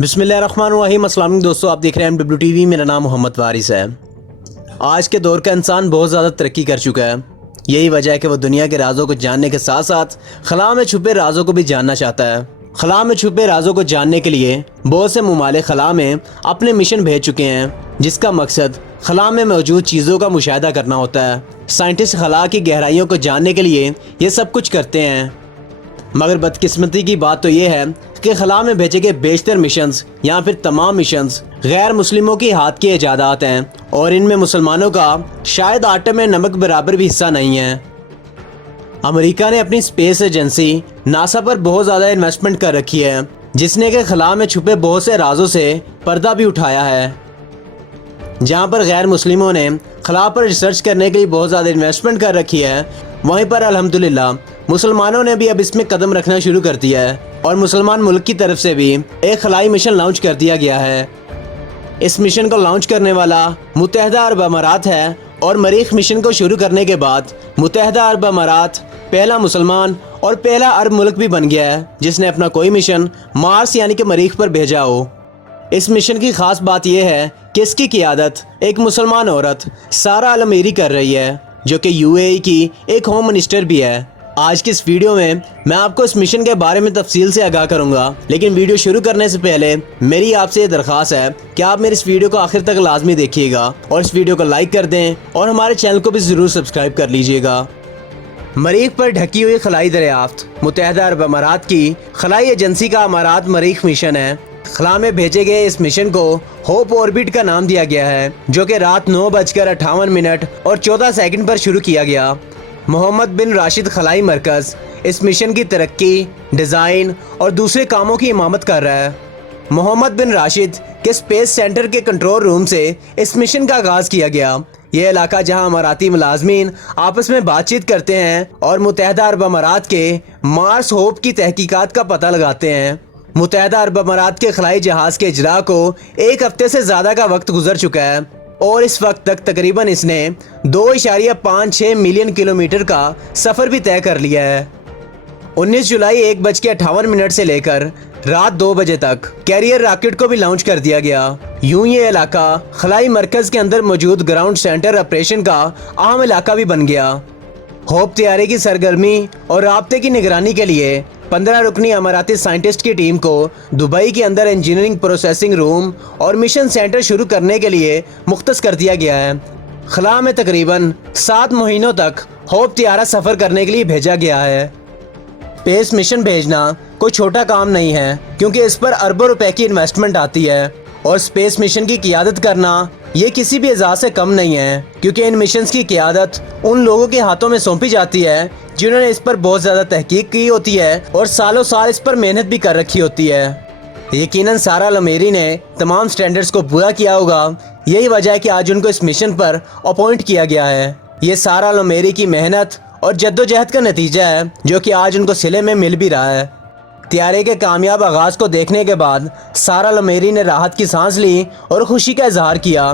بسم اللہ الرحمن الرحیم۔ السلام علیکم دوستو، آپ دیکھ رہے ہیں MWTV۔ میرا نام محمد وارث ہے۔ آج کے دور کا انسان بہت زیادہ ترقی کر چکا ہے۔ یہی وجہ ہے کہ وہ دنیا کے رازوں کو جاننے کے ساتھ ساتھ خلا میں چھپے رازوں کو بھی جاننا چاہتا ہے۔ خلا میں چھپے رازوں کو جاننے کے لیے بہت سے ممالک خلا میں اپنے مشن بھیج چکے ہیں، جس کا مقصد خلا میں موجود چیزوں کا مشاہدہ کرنا ہوتا ہے۔ سائنٹسٹ خلا کی گہرائیوں کو جاننے کے لیے یہ سب کچھ کرتے ہیں، مگر بدقسمتی کی بات تو یہ ہے کہ خلا میں بھیجے گئے بیشتر مشنز یا پھر تمام مشنز غیر مسلموں کی ہاتھ کی ایجادات ہیں، اور ان میں مسلمانوں کا شاید آٹے میں نمک برابر بھی حصہ نہیں ہے۔ امریکہ نے اپنی اسپیس ایجنسی ناسا پر بہت زیادہ انویسٹمنٹ کر رکھی ہے، جس نے کہ خلا میں چھپے بہت سے رازوں سے پردہ بھی اٹھایا ہے۔ جہاں پر غیر مسلموں نے خلا پر ریسرچ کرنے کے لیے بہت زیادہ انویسٹمنٹ کر رکھی ہے، وہیں پر الحمدللہ مسلمانوں نے بھی اب اس میں قدم رکھنا شروع کر دیا ہے، اور مسلمان ملک کی طرف سے بھی ایک خلائی مشن لانچ کر دیا گیا ہے۔ اس مشن کو لانچ کرنے والا متحدہ عرب امارات ہے، اور مریخ مشن کو شروع کرنے کے بعد متحدہ عرب امارات پہلا مسلمان اور پہلا عرب ملک بھی بن گیا ہے جس نے اپنا کوئی مشن مارس یعنی کہ مریخ پر بھیجا ہو۔ اس مشن کی خاص بات یہ ہے کہ اس کی قیادت ایک مسلمان عورت سارہ المیری کر رہی ہے، جو کہ UAE کی ایک ہوم منسٹر بھی ہے۔ آج کی اس ویڈیو میں آپ کو اس مشن کے بارے میں تفصیل سے آگاہ کروں گا، لیکن ویڈیو شروع کرنے سے پہلے میری آپ سے یہ درخواست ہے کہ آپ میری اس ویڈیو کو آخر تک لازمی دیکھیے گا، اور اس ویڈیو کو لائک کر دیں اور ہمارے چینل کو بھی ضرور سبسکرائب کر لیجئے گا۔ مریخ پر ڈھکی ہوئی خلائی دریافت متحدہ عرب امارات کی خلائی ایجنسی کا امارات مریخ مشن ہے۔ خلا میں بھیجے گئے اس مشن کو ہوپ اوربٹ کا نام دیا گیا ہے، جو کہ رات 9:58 اور 14 سیکنڈ پر شروع کیا گیا۔ محمد بن راشد خلائی مرکز اس مشن کی ترقی، ڈیزائن اور دوسرے کاموں کی امامت کر رہا ہے۔ محمد بن راشد کے اسپیس سینٹر کے کنٹرول روم سے اس مشن کا آغاز کیا گیا۔ یہ علاقہ جہاں اماراتی ملازمین آپس میں بات چیت کرتے ہیں اور متحدہ عرب امارات کے مارس ہوپ کی تحقیقات کا پتہ لگاتے ہیں۔ متحدہ عرب امارات کے خلائی جہاز کے اجراء کو 1 ہفتے سے زیادہ کا وقت گزر چکا ہے، اور اس وقت تک تقریباً اس نے 2.56 ملین کلومیٹر کا سفر بھی طے کر لیا ہے۔ 19 جولائی 1:58 سے لے کر رات 2 بجے تک کیریئر راکٹ کو بھی لانچ کر دیا گیا۔ یوں یہ علاقہ خلائی مرکز کے اندر موجود گراؤنڈ سینٹر آپریشن کا اہم علاقہ بھی بن گیا۔ ہوپ طیارے کی سرگرمی اور رابطے کی نگرانی کے لیے 15 رکنی اماراتی سائنٹسٹ کی ٹیم کو دبئی کے اندر انجینئرنگ پروسیسنگ روم اور مشن سینٹر شروع کرنے کے لیے مختص کر دیا گیا ہے۔ خلا میں تقریباً 7 مہینوں تک ہوپ طیارہ سفر کرنے کے لیے بھیجا گیا ہے۔ اسپیس مشن بھیجنا کوئی چھوٹا کام نہیں ہے، کیونکہ اس پر اربوں روپے کی انویسٹمنٹ آتی ہے، اور اسپیس مشن کی قیادت کرنا یہ کسی بھی اعزاز سے کم نہیں ہے، کیونکہ ان مشنز کی قیادت ان لوگوں کے ہاتھوں میں سونپی جاتی ہے جنہوں نے اس پر بہت زیادہ تحقیق کی ہوتی ہے اور سالوں سال اس پر محنت بھی کر رکھی ہوتی ہے۔ یقیناً سارہ المیری نے تمام سٹینڈرز کو پورا کیا ہوگا، یہی وجہ ہے کہ آج ان کو اس مشن پر اپوائنٹ کیا گیا ہے۔ یہ سارہ المیری کی محنت اور جدوجہد کا نتیجہ ہے، جو کہ آج ان کو صلے میں مل بھی رہا ہے۔ طیارے کے کامیاب آغاز کو دیکھنے کے بعد سارہ المیری نے راحت کی سانس لی اور خوشی کا اظہار کیا۔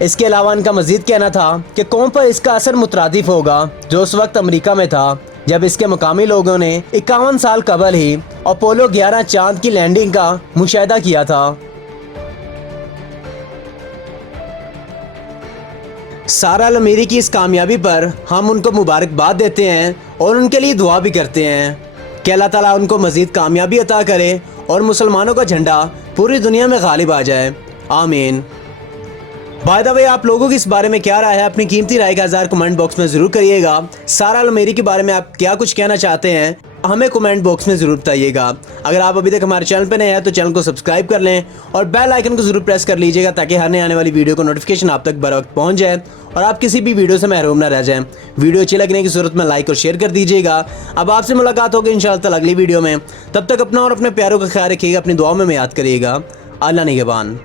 اس کے علاوہ ان کا مزید کہنا تھا کہ قوم پر اس کا اثر مترادف ہوگا جو اس وقت امریکہ میں تھا، جب اس کے مقامی لوگوں نے 51 سال قبل ہی اپولو 11 چاند کی لینڈنگ کا مشاہدہ کیا تھا۔ سارہ المیری کی اس کامیابی پر ہم ان کو مبارکباد دیتے ہیں اور ان کے لیے دعا بھی کرتے ہیں کہ اللہ تعالیٰ ان کو مزید کامیابی عطا کرے اور مسلمانوں کا جھنڈا پوری دنیا میں غالب آ جائے، آمین۔ بائی دا وے، آپ لوگوں کی اس بارے میں کیا رائے ہے؟ اپنی قیمتی رائے کا اظہار کمنٹ باکس میں ضرور کریے گا۔ سارہ المیری کے بارے میں آپ کیا کچھ کہنا چاہتے ہیں ہمیں کمنٹ باکس میں ضرور بتائیے گا۔ اگر آپ ابھی تک ہمارے چینل پہ نئے ہیں تو چینل کو سبسکرائب کر لیں اور بیل آئیکن کو ضرور پریس کر لیجیے گا، تاکہ ہر نئے آنے والی ویڈیو کو نوٹیفیکیشن آپ تک بر وقت پہنچ جائے اور آپ کسی بھی ویڈیو سے محروم نہ رہ جائیں۔ ویڈیو اچھی لگنے کی صورت میں لائک اور شیئر کر دیجیے گا۔ اب آپ سے ملاقات ہوگی انشاءاللہ اگلی ویڈیو میں، تب تک اپنا اور اپنے پیاروں کا خیال رکھیے گا، اپنی دعاؤں میں یاد کریے گا۔ اللہ نگہبان۔